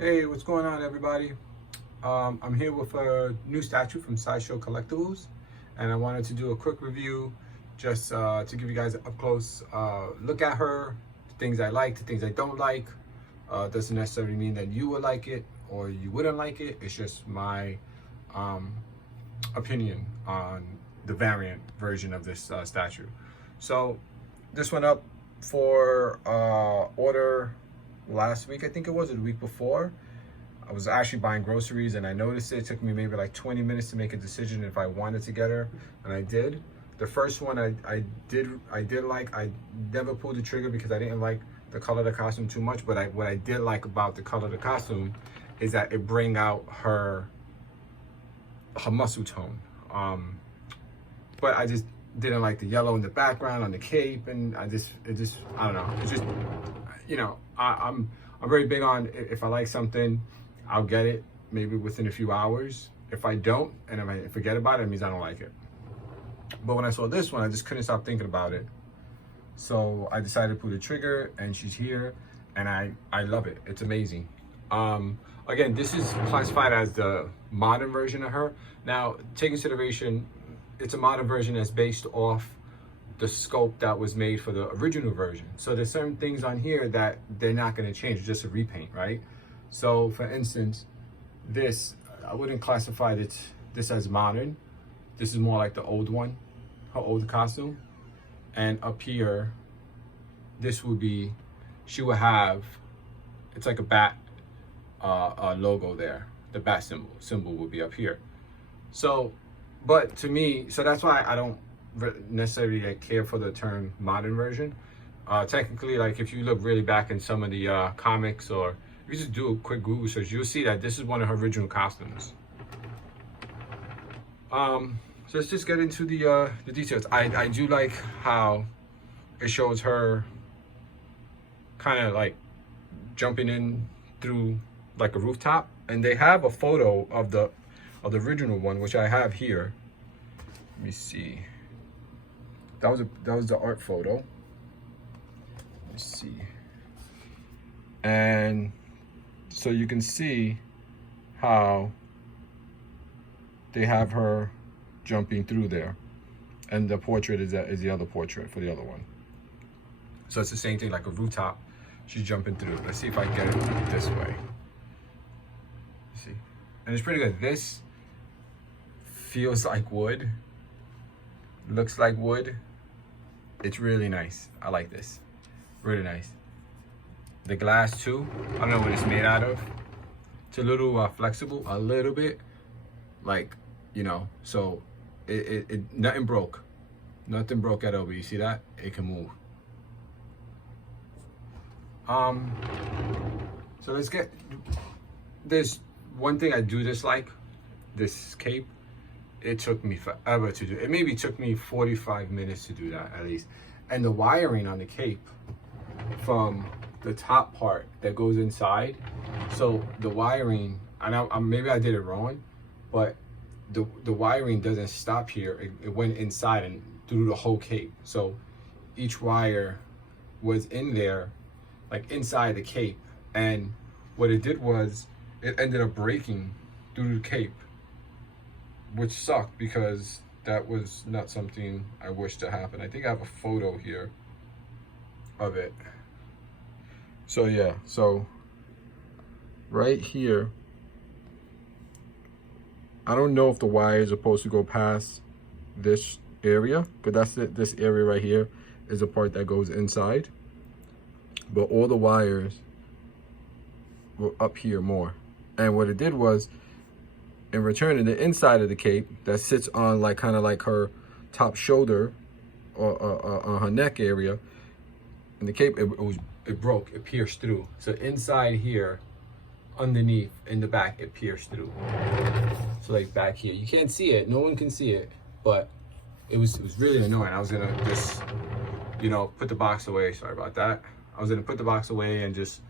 Hey, what's going on, everybody? I'm here with a new statue from Sideshow Collectibles, and I wanted to do a quick review just to give you guys an up-close look at her, the things I like, the things I don't like. Doesn't necessarily mean that you would like it or you wouldn't like it. It's just my um, opinion on the variant version of this statue. So this went up for order last week, I think it was, or the week before. I was actually buying groceries and I noticed it. It took me maybe like 20 minutes to make a decision if I wanted to get her, and I did. The first one I did like. I never pulled the trigger because I didn't like the color of the costume too much, but what I did like about the color of the costume is that it bring out her muscle tone. But I just didn't like the yellow in the background on the cape, and I don't know. It's just, I'm very big on, if I like something, I'll get it maybe within a few hours. If I don't, and if I forget about it, it means I don't like it. But when I saw this one, I just couldn't stop thinking about it. So I decided to pull the trigger, and she's here, and I love it. It's amazing. Again, this is classified as the modern version of her. Now, take consideration, it's a modern version that's based off the scope that was made for the original version. So there's certain things on here that they're not going to change, just a repaint, right? So for instance, this, I wouldn't classify this as modern. This is more like the old one, her old costume. And up here, this would be, she would have, it's like a bat logo there. The bat symbol would be up here. So, but to me, so that's why I don't necessarily care for the term modern version. Technically, like if you look really back in some of the comics, or if you just do a quick Google search, you'll see that this is one of her original costumes. So let's just get into the details. I do like how it shows her kind of like jumping in through like a rooftop, and they have a photo of the original one, which I have here. Let me see. That was the art photo. Let's see. And so you can see how they have her jumping through there, and the portrait is the other portrait for the other one. So it's the same thing, like a rooftop. She's jumping through. Let's see if I can get it this way. See, and it's pretty good. This feels like wood. Looks like wood. It's really nice. I like this. Really nice. The glass too. I don't know what it's made out of. It's a little flexible, a little bit. Like, so it nothing broke. Nothing broke at all, but you see that? It can move. So let's get, there's one thing I do dislike, this cape. It took me forever to do. It maybe took me 45 minutes to do that at least. And the wiring on the cape from the top part that goes inside. So the wiring, maybe I did it wrong, but the wiring doesn't stop here. It went inside and through the whole cape. So each wire was in there, like inside the cape. And what it did was it ended up breaking through the cape, which sucked because that was not something I wished to happen. I think I have a photo here of it. So yeah, so right here, I don't know if the wire is supposed to go past this area, because that's it. This area right here is the part that goes inside, but all the wires were up here more. And what it did was, in return, the inside of the cape that sits on like kind of like her top shoulder or on her neck area, and the cape it broke, it pierced through. So inside here, underneath, in the back, it pierced through. So like back here, you can't see it, no one can see it, but it was really annoying. I was gonna just put the box away. Sorry about that. I was gonna put the box away and just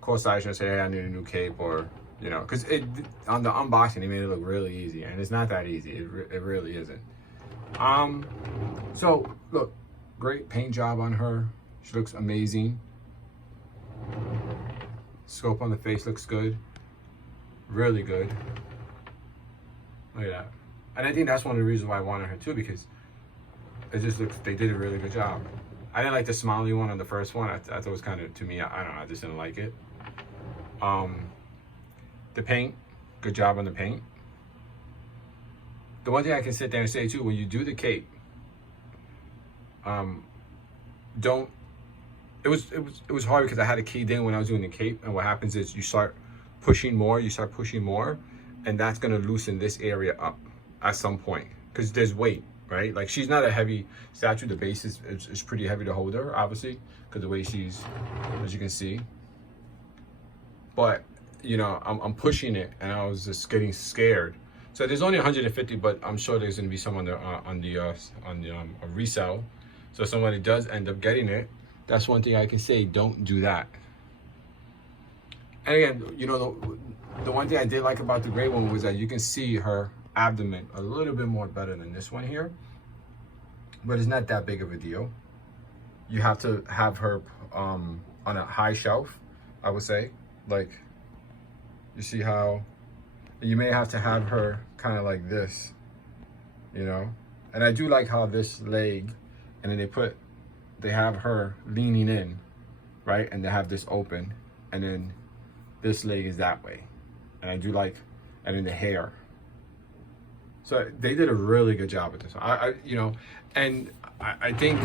call Sideshow and say, hey, I need a new cape, or because on the unboxing, they made it look really easy, and it's not that easy. It really isn't. So look, great paint job on her. She looks amazing. Scope on the face looks good. Really good. Look at that. And I think that's one of the reasons why I wanted her too, because it just looks, they did a really good job. I didn't like the smiley one on the first one. I thought it was kind of, to me, I don't know, I just didn't like it. The paint, good job on the paint. The one thing I can sit there and say too, when you do the cape, don't, it was hard because I had a keyed in when I was doing the cape, and what happens is you start pushing more, and that's gonna loosen this area up at some point because there's weight, right? Like, she's not a heavy statue. The base is pretty heavy to hold her, obviously, because the way she's, as you can see. But you know, I'm pushing it, and I was just getting scared. So there's only 150, but I'm sure there's gonna be some on the resale. So if somebody does end up getting it, that's one thing I can say. Don't do that. And again, you know, the one thing I did like about the gray one was that you can see her abdomen a little bit more better than this one here, but it's not that big of a deal. You have to have her on a high shelf, I would say. Like, you see how you may have to have her kind of like this, you know. And I do like how this leg, and then they have her leaning in, right, and they have this open, and then this leg is that way. And I do like, and then the hair. So they did a really good job with this. You know, and I think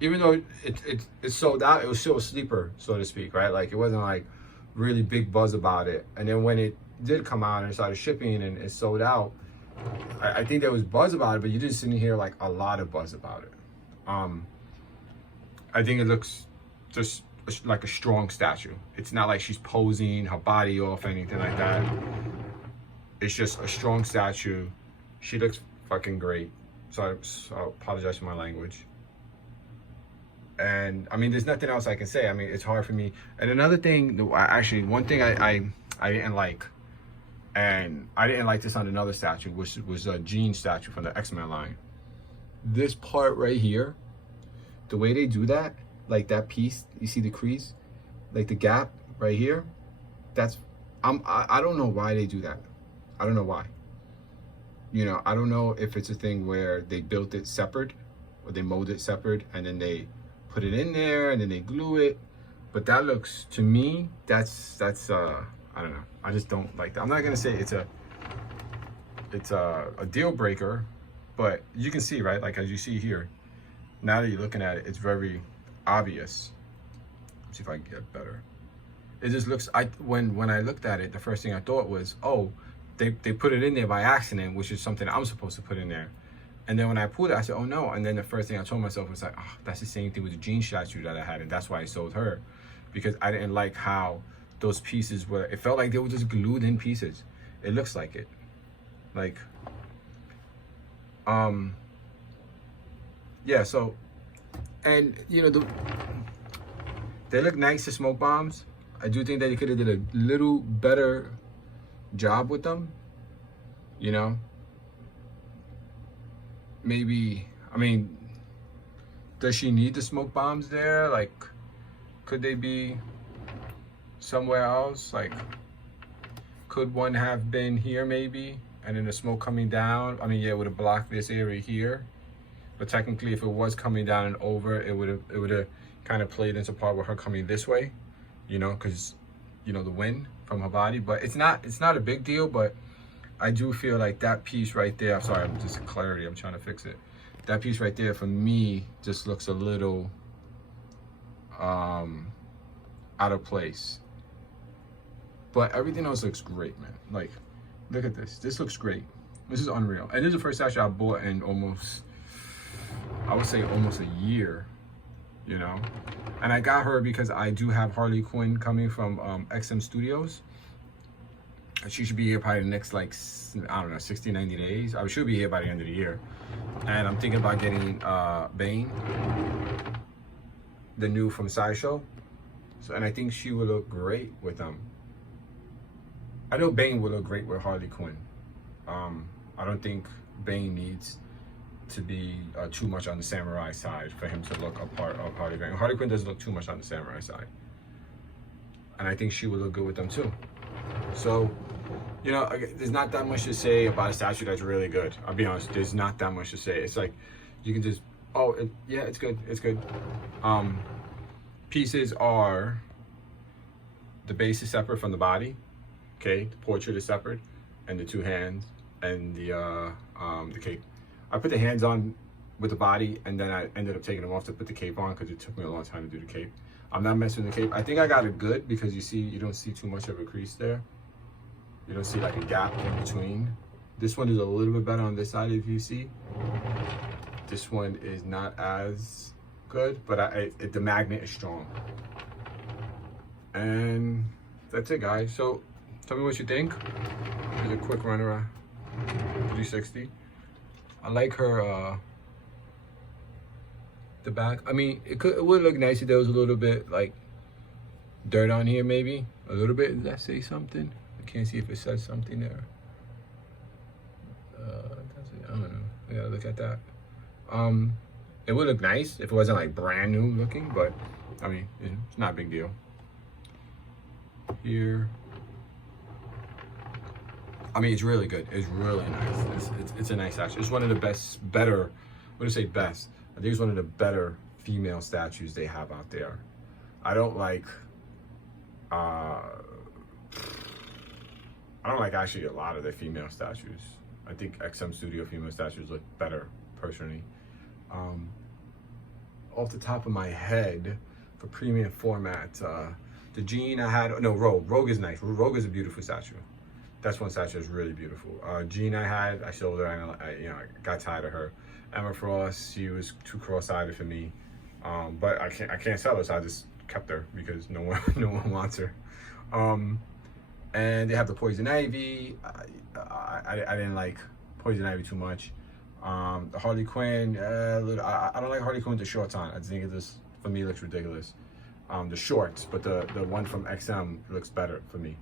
even though it sold out, it was still a sleeper, so to speak, right? Like, it wasn't like really big buzz about it. And then when it did come out and started shipping and it sold out, I think there was buzz about it, but you didn't hear like a lot of buzz about it. I think it looks just like a strong statue. It's not like she's posing her body off or anything like that. It's just a strong statue. She looks fucking great. So I apologize for my language. And I mean, there's nothing else I can say. I mean, it's hard for me. And another thing, one thing I didn't like, and I didn't like this on another statue, which was a Jean statue from the X-Men line. This part right here, the way they do that, like that piece, you see the crease, like the gap right here, I don't know why they do that. I don't know why. You know, I don't know if it's a thing where they built it separate, or they molded it separate, and then they put it in there, and then they glue it. But that looks, to me, that's I don't know. I just don't like that. I'm not gonna say it's a deal breaker, but you can see, right? Like, as you see here, now that you're looking at it, it's very obvious. Let's see if I can get better. It just looks, when I looked at it, the first thing I thought was, oh, they put it in there by accident, which is something I'm supposed to put in there. And then when I pulled it, I said, oh no. And then the first thing I told myself was like, oh, that's the same thing with the Jean statue that I had, and that's why I sold her. Because I didn't like how those pieces were, it felt like they were just glued in pieces. It looks like it. Like, yeah, so, and you know, they look nice, the smoke bombs. I do think that you could have did a little better job with them, you know. Maybe, I mean, does she need the smoke bombs there? Like, could they be somewhere else? Like, could one have been here maybe, and then the smoke coming down? I mean, yeah, it would have blocked this area here, but technically if it was coming down and over, it would have kind of played into part with her coming this way, you know, because, you know, the wind from her body. But it's not a big deal, but I do feel like that piece right there, I'm sorry, I'm just clarity, I'm trying to fix it. That piece right there for me just looks a little out of place. But everything else looks great, man. Like, look at this. This looks great. This is unreal. And this is the first statue I bought in almost, I would say almost a year, you know? And I got her because I do have Harley Quinn coming from XM Studios. She should be here probably the next, like, I don't know, 60, 90 days. I should be here by the end of the year. And I'm thinking about getting Bane, the new from Sideshow. So, and I think she will look great with them. I know Bane will look great with Harley Quinn. I don't think Bane needs to be too much on the samurai side for him to look a part of Harley Quinn. Harley Quinn doesn't look too much on the samurai side. And I think she will look good with them too. So, you know, there's not that much to say about a statue that's really good. I'll be honest, there's not that much to say. It's like, you can just, oh, yeah, it's good, it's good. Pieces are, the base is separate from the body, okay? The portrait is separate, and the two hands, and the cape. I put the hands on with the body, and then I ended up taking them off to put the cape on because it took me a long time to do the cape. I'm not messing with the cape. I think I got it good because you don't see too much of a crease there. You don't see like a gap in between. This one is a little bit better on this side if you see. This one is not as good, but the magnet is strong. And that's it, guys. So tell me what you think. Here's a quick run around. 360. I like her the back. I mean, it would look nice if there was a little bit like dirt on here, maybe a little bit. Does that say something? I can't see if it says something there. I don't know. I gotta look at that. It would look nice if it wasn't like brand new looking, but I mean, it's not a big deal. Here, I mean, it's really good. It's really nice. It's a nice statue. It's one of the better. What do you say best? I think it's one of the better female statues they have out there. I don't like actually a lot of the female statues. I think XM Studio female statues look better, personally. Off the top of my head, for premium format, the Jean I had, no, Rogue. Rogue is nice. Rogue is a beautiful statue. That's one statue that's really beautiful. Jean I had, I sold her, and I got tired of her. Emma Frost, she was too cross-eyed for me. But I can't sell her, so I just kept her because no one wants her. And they have the Poison Ivy. I didn't like Poison Ivy too much. The Harley Quinn, I don't like Harley Quinn with the shorts on. I think it just, for me, looks ridiculous. The shorts, but the one from XM looks better for me.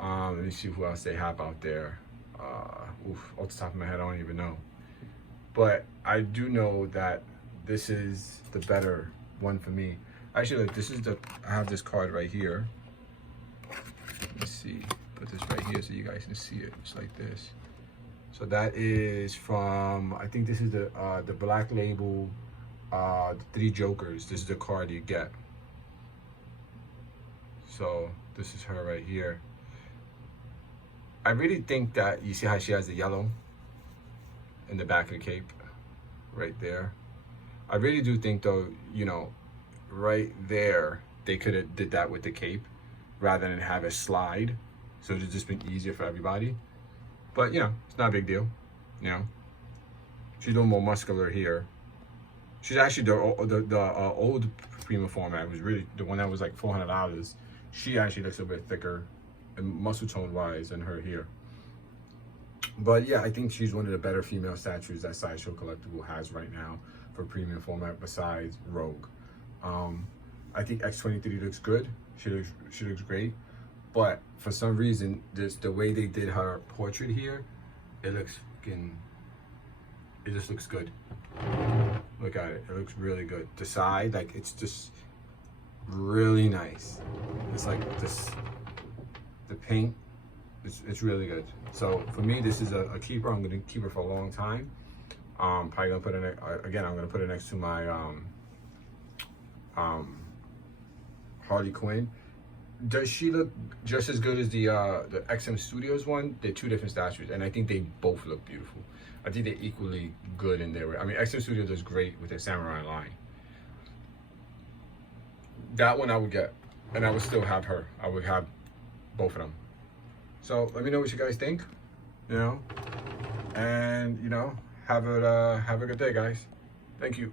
Let me see who else they have out there. Off the top of my head, I don't even know. But I do know that this is the better one for me. Actually, look, I have this card right here. Let's see, put this right here so you guys can see it. It's like this. So that is from, I think this is the Black Label, the Three Jokers. This is the card you get. So this is her right here. I really think that, you see how she has the yellow in the back of the cape, right there. I really do think though, you know, right there, they could have did that with the cape rather than have it slide. So it's just been easier for everybody. But you know, it's not a big deal, you know. She's a little more muscular here. She's actually the old premium format was really the one that was like $400. She actually looks a bit thicker and muscle tone wise than her here. But yeah, I think she's one of the better female statues that Sideshow Collectible has right now for premium format besides Rogue. I think X23 looks good. She looks great. But for some reason, the way they did her portrait here, it just looks good. Look at it. It looks really good. The side, like, it's just really nice. It's like this, the paint, it's really good. So for me, this is a keeper. I'm gonna keep her for a long time. Probably gonna put it again. I'm gonna put it next to my Harley Quinn. Does she look just as good as the XM Studios one? They're two different statues, and I think they both look beautiful. I think they're equally good in their way. I mean, XM Studios does great with their samurai line. That one I would get, and I would still have her. I would have both of them. So let me know what you guys think, you know, and you know, have a good day, guys. Thank you.